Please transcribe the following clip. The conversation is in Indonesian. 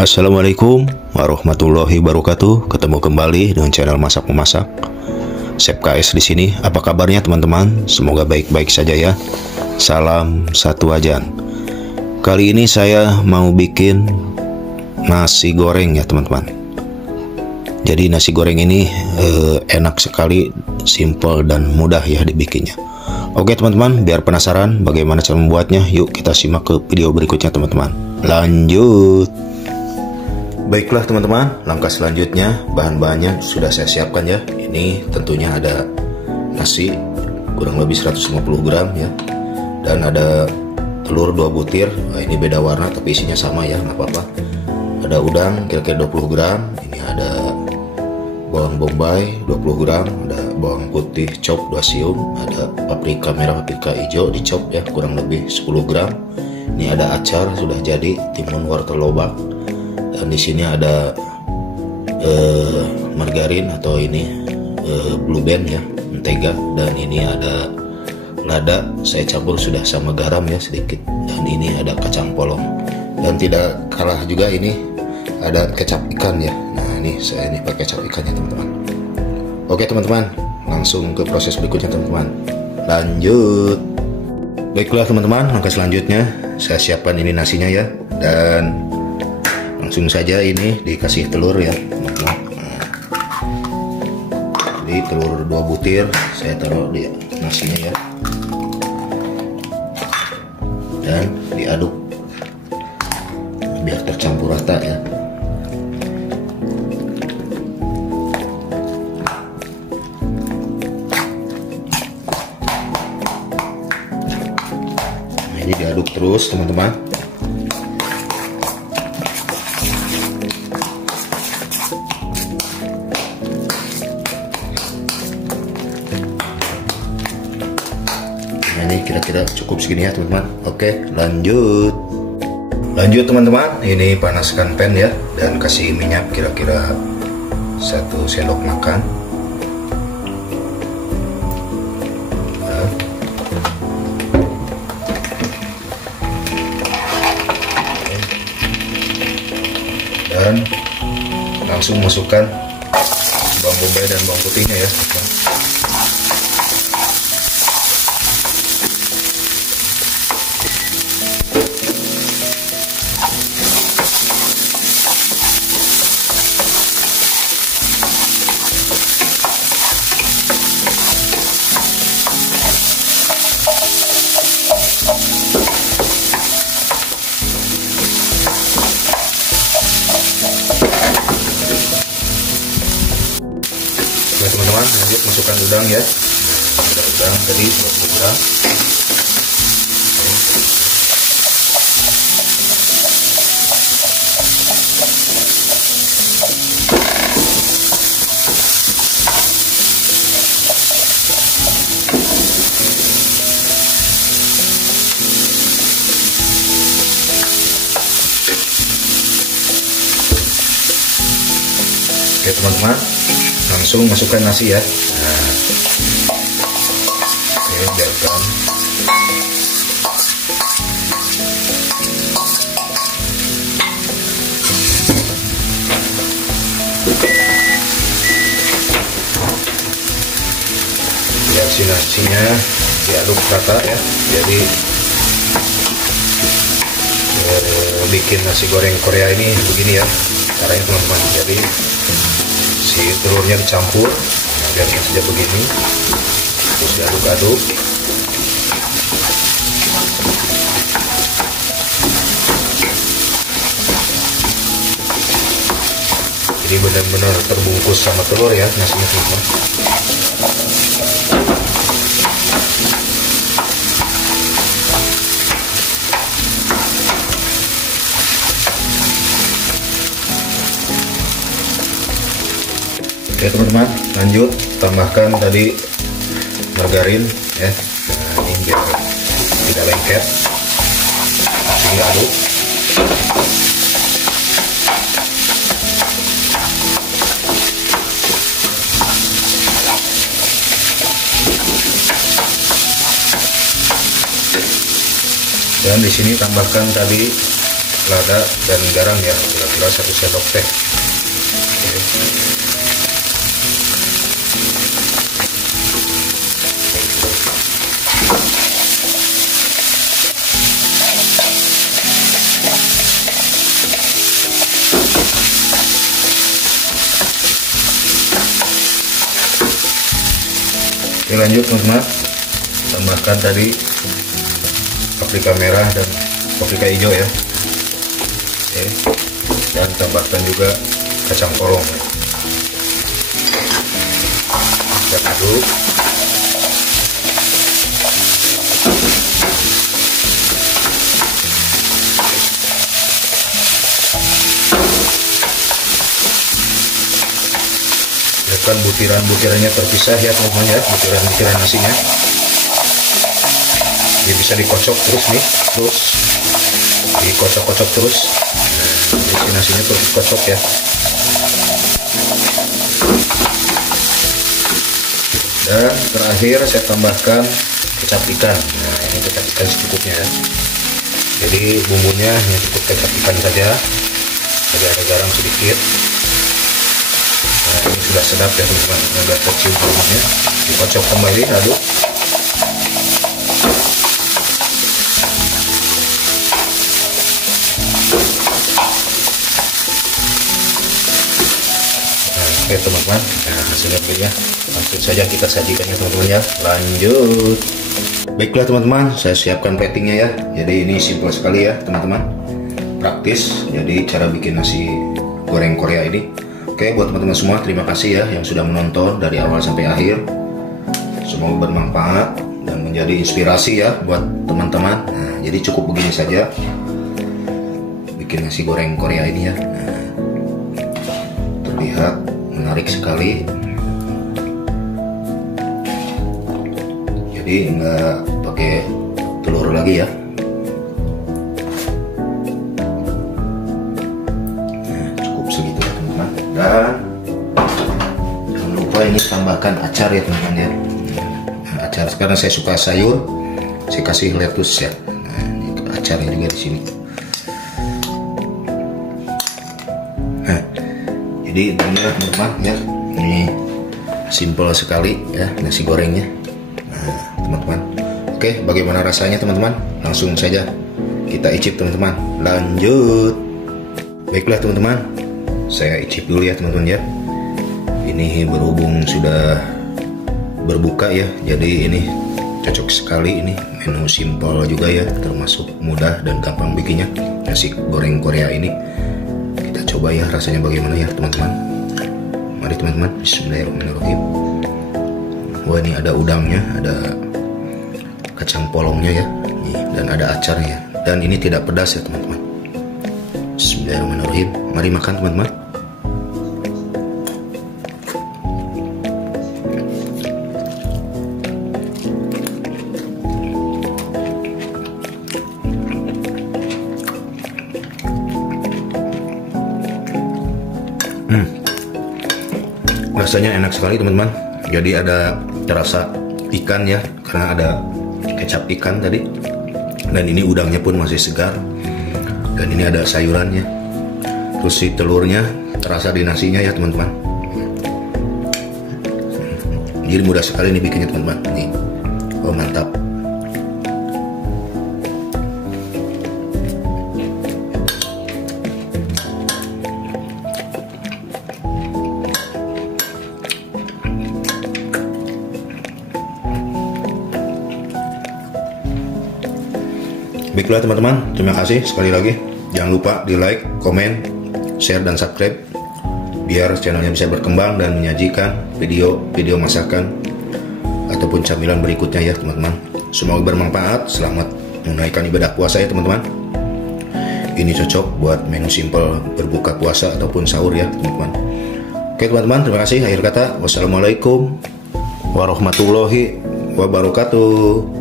Assalamualaikum warahmatullahi wabarakatuh. Ketemu kembali dengan channel Masak Memasak. Chef KS di sini. Apa kabarnya teman-teman? Semoga baik-baik saja ya. Salam satu wajan. Kali ini saya mau bikin nasi goreng ya teman-teman. Jadi nasi goreng ini enak sekali, simple dan mudah ya dibikinnya. Oke teman-teman, biar penasaran bagaimana cara membuatnya, yuk kita simak ke video berikutnya teman-teman. Lanjut. Baiklah teman-teman, langkah selanjutnya bahan-bahannya sudah saya siapkan ya. Ini tentunya ada nasi kurang lebih 150 gram ya. Dan ada telur 2 butir. Nah, ini beda warna tapi isinya sama ya, nggak apa-apa. Ada udang kira-kira 20 gram. Ini ada bawang bombay 20 gram. Ada bawang putih chop 2 siung. Ada paprika merah, paprika hijau dicop ya, kurang lebih 10 gram. Ini ada acar sudah jadi, timun wortel lobak. Dan di sini ada margarin atau ini blue band ya, mentega. Dan ini ada lada, saya campur sudah sama garam ya sedikit. Dan ini ada kacang polong. Dan tidak kalah juga ini ada kecap ikan ya. Nah ini saya ini pakai kecap ikannya teman-teman. Oke teman-teman, langsung ke proses berikutnya teman-teman. Lanjut. Baiklah teman-teman, langkah selanjutnya saya siapkan ini nasinya ya. Dan langsung saja ini dikasih telur ya. Nah, jadi telur 2 butir saya taruh di nasinya ya. Dan diaduk biar tercampur rata ya. Nah, ini diaduk terus teman-teman. Ini kira-kira cukup segini ya teman-teman. Oke lanjut teman-teman. Ini panaskan pan ya, dan kasih minyak kira-kira 1 sendok makan. Dan langsung masukkan bawang bombay dan bawang putihnya ya teman-teman. Ya teman-teman, lanjut masukkan udang ya. Ada udang tadi 20 gram. Oke teman-teman, langsung masukkan nasi ya. Nah, oke, biarkan. Biar si nasinya diaduk rata ya. Jadi bikin nasi goreng Korea ini begini ya caranya teman-teman. Jadi si telurnya dicampur, nah, biarkan saja begini, terus diaduk-aduk. Jadi benar-benar terbungkus sama telur ya nasinya teman-teman. Oke teman-teman, lanjut tambahkan tadi margarin ya. Nah, ini biar tidak lengket, masih aduk. Dan di sini tambahkan tadi lada dan garam ya, kira-kira 1 sendok teh. Oke, lanjut teman-teman, tambahkan tadi paprika merah dan paprika hijau ya. Oke, dan tambahkan juga kacang polong ya. Kita aduk. Biarkan butiran-butirannya terpisah ya teman-teman ya, butiran-butiran nasinya. Dia bisa dikocok terus nih, terus dikocok-kocok terus. Nah, nasinya terus dikocok ya. Dan terakhir saya tambahkan kecap ikan. Nah, ini kecap ikan secukupnya ya. Jadi bumbunya hanya cukup kecap ikan saja. Jadi ada garam sedikit. Nah, ini sudah sedap ya teman-teman, sudah tercium aromanya. Dikocok kembali, aduk. Oke teman-teman, nah hasilnya begini ya. Langsung saja kita sajikan ya teman-teman ya. Lanjut. Baiklah teman-teman, saya siapkan platingnya ya. Jadi ini simple sekali ya teman-teman, praktis. Jadi cara bikin nasi goreng Korea ini. Oke, buat teman-teman semua, terima kasih ya yang sudah menonton dari awal sampai akhir. Semoga bermanfaat dan menjadi inspirasi ya buat teman-teman. Nah, jadi cukup begini saja bikin nasi goreng Korea ini ya. Nah, terlihat menarik sekali. Jadi nggak pakai telur lagi ya. Nah, cukup segitu ya teman-teman. Dan jangan lupa ini tambahkan acar ya teman-teman ya. Nah, acar karena saya suka sayur, saya kasih lettuce ya. Nah, ini acarnya juga di sini. Nah, jadi inilah teman-teman ya, ini simple sekali ya nasi gorengnya. Nah teman-teman, oke, bagaimana rasanya teman-teman? Langsung saja kita icip teman-teman. Lanjut. Baiklah teman-teman, saya icip dulu ya teman-teman ya. Ini berhubung sudah berbuka ya, jadi ini cocok sekali. Ini menu simple juga ya, termasuk mudah dan gampang bikinnya nasi goreng Korea ini. Coba ya rasanya bagaimana ya teman-teman. Mari teman-teman, bismillahirrahmanirrahim. Wah, ini ada udangnya, ada kacang polongnya ya, nih, dan ada acarnya. Dan ini tidak pedas ya teman-teman. Bismillahirrahmanirrahim. Mari makan teman-teman. Rasanya enak sekali teman-teman. Jadi ada terasa ikan ya, karena ada kecap ikan tadi. Dan ini udangnya pun masih segar. Dan ini ada sayurannya. Terus si telurnya terasa di nasinya ya teman-teman. Jadi mudah sekali nih bikinnya teman-teman. Nih, oh mantap. Baiklah teman-teman, terima kasih sekali lagi. Jangan lupa di like, komen, share, dan subscribe biar channelnya bisa berkembang dan menyajikan video-video masakan ataupun camilan berikutnya ya teman-teman. Semoga bermanfaat. Selamat menunaikan ibadah puasa ya teman-teman. Ini cocok buat menu simple berbuka puasa ataupun sahur ya teman-teman. Oke teman-teman, terima kasih. Akhir kata, wassalamualaikum warahmatullahi wabarakatuh.